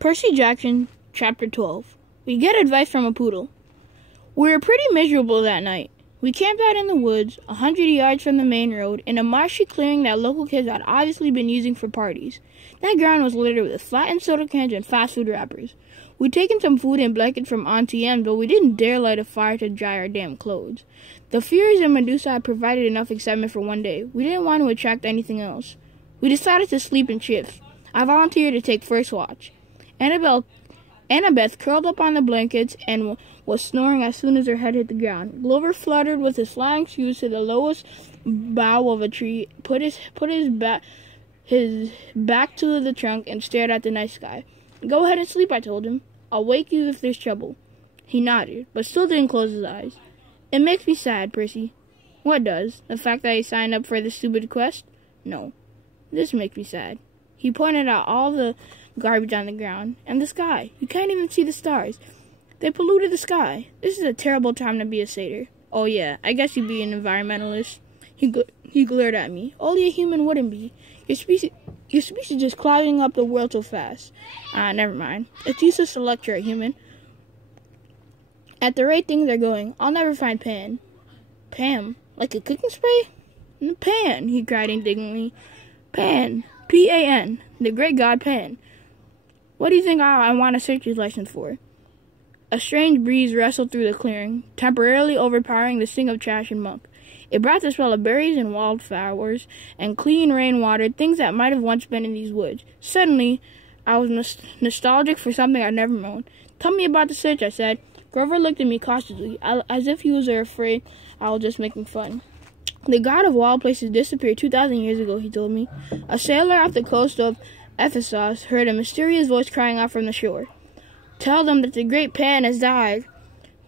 Percy Jackson, Chapter 12. We get advice from a poodle. We were pretty miserable that night. We camped out in the woods, 100 yards from the main road, in a marshy clearing that local kids had obviously been using for parties. That ground was littered with flattened soda cans and fast food wrappers. We'd taken some food and blankets from Auntie M, but we didn't dare light a fire to dry our damn clothes. The Furies and Medusa had provided enough excitement for one day. We didn't want to attract anything else. We decided to sleep in shifts. I volunteered to take first watch. Annabeth curled up on the blankets and was snoring as soon as her head hit the ground. Glover fluttered with his flying shoes to the lowest bough of a tree, put his back to the trunk, and stared at the night sky. "Go ahead and sleep," I told him. "I'll wake you if there's trouble." He nodded, but still didn't close his eyes. "It makes me sad, Percy." "What does? The fact that he signed up for this stupid quest?" "No. This makes me sad." He pointed out all the garbage on the ground. "And the sky. You can't even see the stars. They polluted the sky. This is a terrible time to be a satyr." "Oh yeah, I guess you'd be an environmentalist." He glared at me. "Only a human wouldn't be. Your species just clogging up the world so fast." Never mind. It's useless to lecture a human. At the rate things are going, I'll never find Pan. Pam? Like a cooking spray? Pan, he cried indignantly. Pan. P-A-N. The great god Pan. What do you think I want a searcher's license for? A strange breeze wrestled through the clearing, temporarily overpowering the stink of trash and muck. It brought the smell of berries and wildflowers and clean rainwater, things that might have once been in these woods. Suddenly, I was nostalgic for something I'd never known. "Tell me about the search," I said. Grover looked at me cautiously, as if he was afraid I was just making fun. "The god of wild places disappeared 2,000 years ago," he told me. "A sailor off the coast of Thos heard a mysterious voice crying out from the shore. 'Tell them that the great Pan has died.'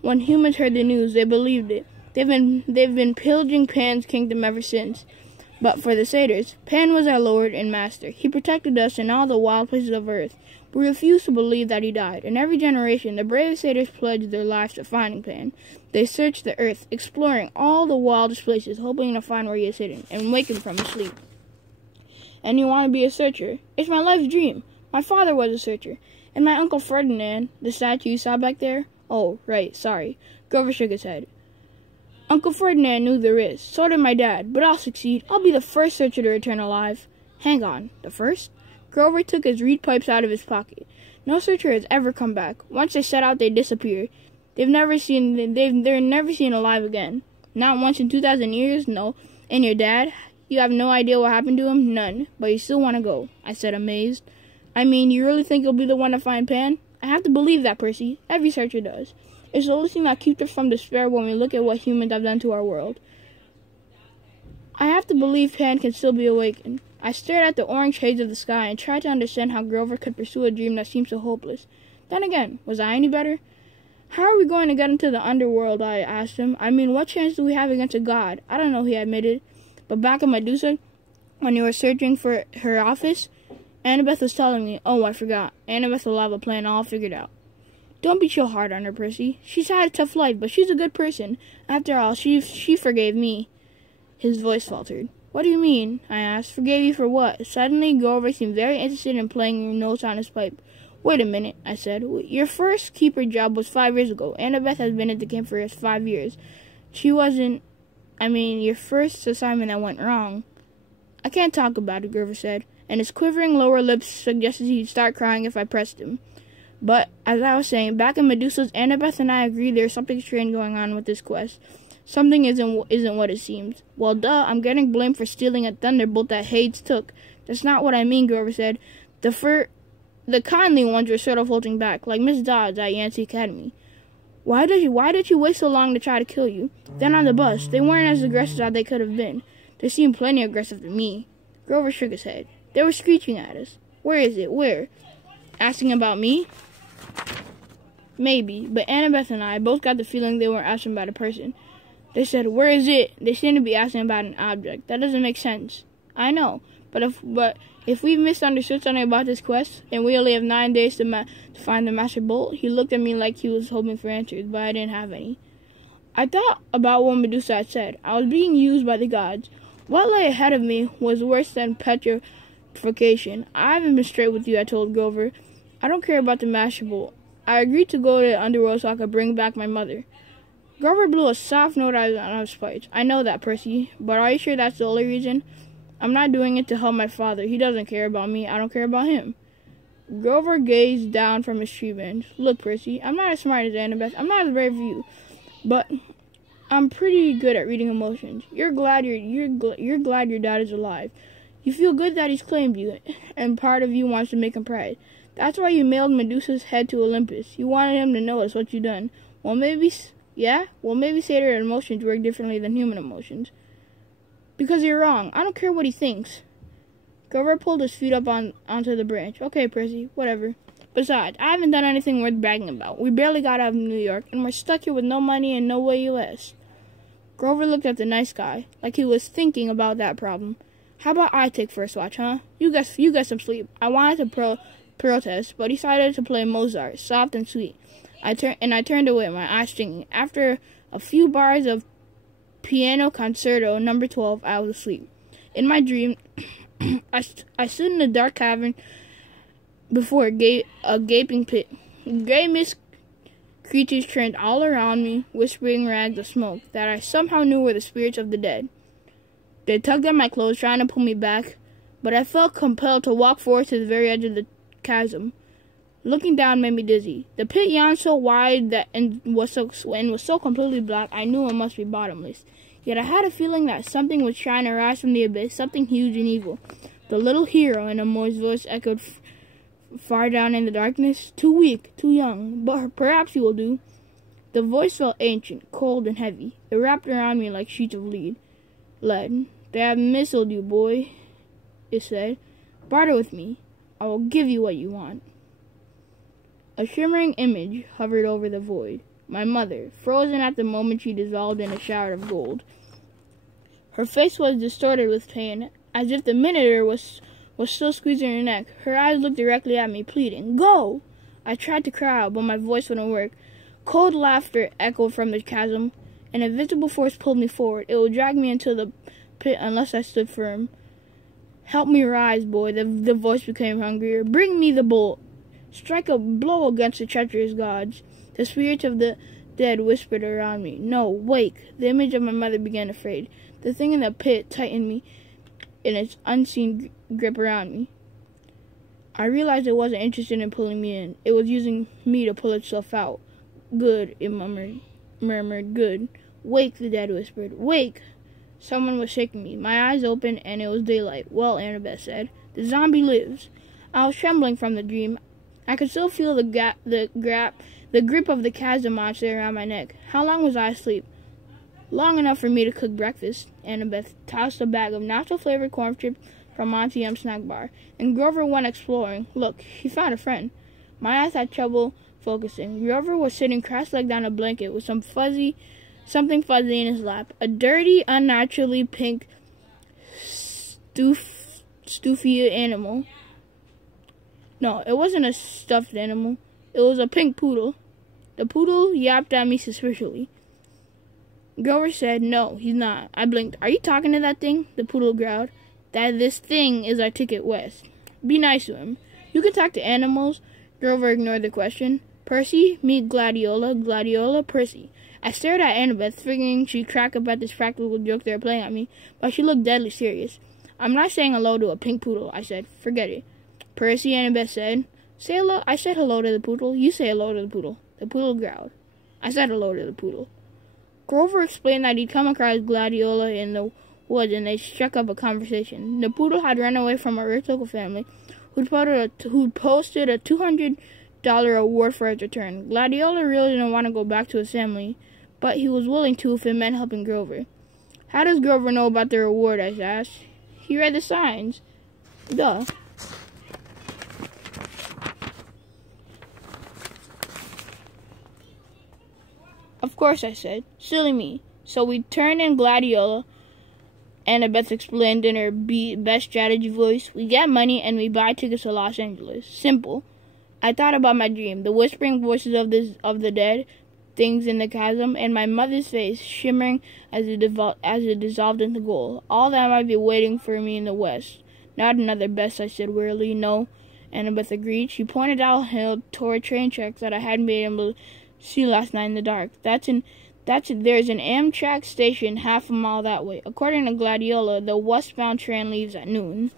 When humans heard the news, they believed it. They've been pillaging Pan's kingdom ever since. But for the satyrs, Pan was our lord and master. He protected us in all the wild places of earth. We refused to believe that he died. In every generation, the brave satyrs pledged their lives to finding Pan. They searched the earth, exploring all the wildest places, hoping to find where he is hidden, and wake him from his sleep. And you want to be a searcher? It's my life's dream. My father was a searcher. And my Uncle Ferdinand, the statue you saw back there? Oh, right, sorry." Grover shook his head. "Uncle Ferdinand knew the risk. So did my dad. But I'll succeed. I'll be the first searcher to return alive." "Hang on. The first?" Grover took his reed pipes out of his pocket. "No searcher has ever come back. Once they set out, they disappear. They're never seen alive again. Not once in 2,000 years? No. And your dad? You have no idea what happened to him?" "None. But you still want to go," I said, amazed. "I mean, you really think you'll be the one to find Pan?" "I have to believe that, Percy. Every searcher does. It's the only thing that keeps us from despair when we look at what humans have done to our world. I have to believe Pan can still be awakened." I stared at the orange haze of the sky and tried to understand how Grover could pursue a dream that seemed so hopeless. Then again, was I any better? "How are we going to get into the underworld?" I asked him. "I mean, what chance do we have against a god?" "I don't know," he admitted. "But back in Medusa, when you were searching for her office, Annabeth was telling me—" "Oh, I forgot. Annabeth will have a plan all figured out." "Don't be so hard on her, Percy. She's had a tough life, but she's a good person. After all, she forgave me." His voice faltered. "What do you mean?" I asked. "Forgave you for what?" Suddenly, Grover seemed very interested in playing notes on his pipe. "Wait a minute," I said. "Your first keeper job was 5 years ago. Annabeth has been at the camp for 5 years. She wasn't... your first assignment that went wrong." "I can't talk about it," Grover said, and his quivering lower lips suggested he'd start crying if I pressed him. But, as I was saying, back in Medusa's, Annabeth and I agreed there's something strange going on with this quest. Something isn't what it seems. "Well, duh, I'm getting blamed for stealing a thunderbolt that Hades took." "That's not what I mean," Grover said. The kindly ones were sort of holding back, like Miss Dodds at Yancey Academy." Why did you wait so long to try to kill you?" "Then on the bus, they weren't as aggressive as they could have been. They seemed plenty aggressive to me." Grover shook his head. "They were screeching at us." "Where is it? Where?" "Asking about me?" "Maybe, but Annabeth and I both got the feeling they weren't asking about a person. They said, 'Where is it?' They seem to be asking about an object. That doesn't make sense." "I know, but if we've misunderstood something about this quest, and we only have 9 days to find the Master Bolt," he looked at me like he was hoping for answers, but I didn't have any. I thought about what Medusa had said. I was being used by the gods. What lay ahead of me was worse than petrification. "I haven't been straight with you," I told Grover. I don't care about the Mashable. I agreed to go to the underworld so I could bring back my mother. Grover blew a soft note out of spite. I know that, Percy, but are you sure that's the only reason? I'm not doing it to help my father. He doesn't care about me. I don't care about him. Grover gazed down from his tree bench. Look, Percy, I'm not as smart as Annabeth. I'm not as brave as you, but I'm pretty good at reading emotions. You're glad your dad is alive. You feel good that he's claimed you, and part of you wants to make him proud. That's why you mailed Medusa's head to Olympus. You wanted him to notice what you done. Well, maybe Satyr emotions work differently than human emotions. Because you're wrong. I don't care what he thinks. Grover pulled his feet up onto the branch. Okay, Percy, whatever. Besides, I haven't done anything worth bragging about. We barely got out of New York, and we're stuck here with no money and no way US. Grover looked at the night sky, like he was thinking about that problem. How about I take first watch, huh? You get some sleep. I wanted to protest, but decided to play Mozart, soft and sweet. I turned away, my eyes stinging. After a few bars of Piano Concerto No. 12, I was asleep. In my dream, I stood in a dark cavern before a gaping pit. Gray mist creatures churned all around me, whispering rags of smoke that I somehow knew were the spirits of the dead. They tugged at my clothes, trying to pull me back, but I felt compelled to walk forward to the very edge of the chasm. Looking down made me dizzy. The pit yawned so wide and was so completely black, I knew it must be bottomless. Yet I had a feeling that something was trying to rise from the abyss, something huge and evil. The little hero in a moist voice echoed far down in the darkness. Too weak, too young, but perhaps he will do. The voice felt ancient, cold, and heavy. It wrapped around me like sheets of lead. They have misled you, boy, it said. Barter with me. I will give you what you want. A shimmering image hovered over the void. My mother, frozen at the moment she dissolved in a shower of gold. Her face was distorted with pain, as if the Minotaur was still squeezing her neck. Her eyes looked directly at me, pleading, "Go!" I tried to cry out, but my voice wouldn't work. Cold laughter echoed from the chasm. An invisible force pulled me forward. It would drag me into the pit unless I stood firm. Help me rise, boy. The voice became hungrier. Bring me the bolt. Strike a blow against the treacherous gods. The spirits of the dead whispered around me. No, wake. The image of my mother began to fade. The thing in the pit tightened me in its unseen grip around me. I realized it wasn't interested in pulling me in. It was using me to pull itself out. Good, it murmured. Good. Wake, the dead whispered. Wake! Someone was shaking me. My eyes opened, and it was daylight. Well, Annabeth said, the zombie lives. I was trembling from the dream. I could still feel the grip of the chasm monster around my neck. How long was I asleep? Long enough for me to cook breakfast. Annabeth tossed a bag of natural-flavored corn chips from Auntie M's snack bar, and Grover went exploring. Look, he found a friend. My eyes had trouble focusing. Grover was sitting cross-legged on a blanket with something fuzzy in his lap. A dirty, unnaturally pink, stuffy animal. No, it wasn't a stuffed animal. It was a pink poodle. The poodle yapped at me suspiciously. Grover said, "No, he's not." I blinked. "Are you talking to that thing?" The poodle growled. "This thing is our ticket west. Be nice to him." "You can talk to animals." Grover ignored the question. "Percy, meet Gladiola. Gladiola, Percy." I stared at Annabeth, figuring she'd crack up at this practical joke they were playing at me, but she looked deadly serious. "I'm not saying hello to a pink poodle," I said. "Forget it." "Percy," Annabeth said. "Say hello." I said hello to the poodle. "You say hello to the poodle." The poodle growled. I said hello to the poodle. Grover explained that he'd come across Gladiola in the woods, and they struck up a conversation. The poodle had run away from a rich local family who'd posted a $200 award for its return. Gladiola really didn't want to go back to his family, but he was willing to if it meant helping Grover. "How does Grover know about the reward?" I asked. "He read the signs." Duh. "Of course," I said. "Silly me." So we turned in Gladiola, Annabeth explained in her best strategy voice. "We get money and we buy tickets to Los Angeles. Simple." I thought about my dream, the whispering voices of the dead, things in the chasm, and my mother's face shimmering as it dissolved into gold. All that might be waiting for me in the west. "Not another Bess," I said wearily. "No, Annabeth agreed. She pointed downhill toward train tracks that I hadn't been able to see last night in the dark. There's an Amtrak station half a mile that way. According to Gladiola, the westbound train leaves at noon.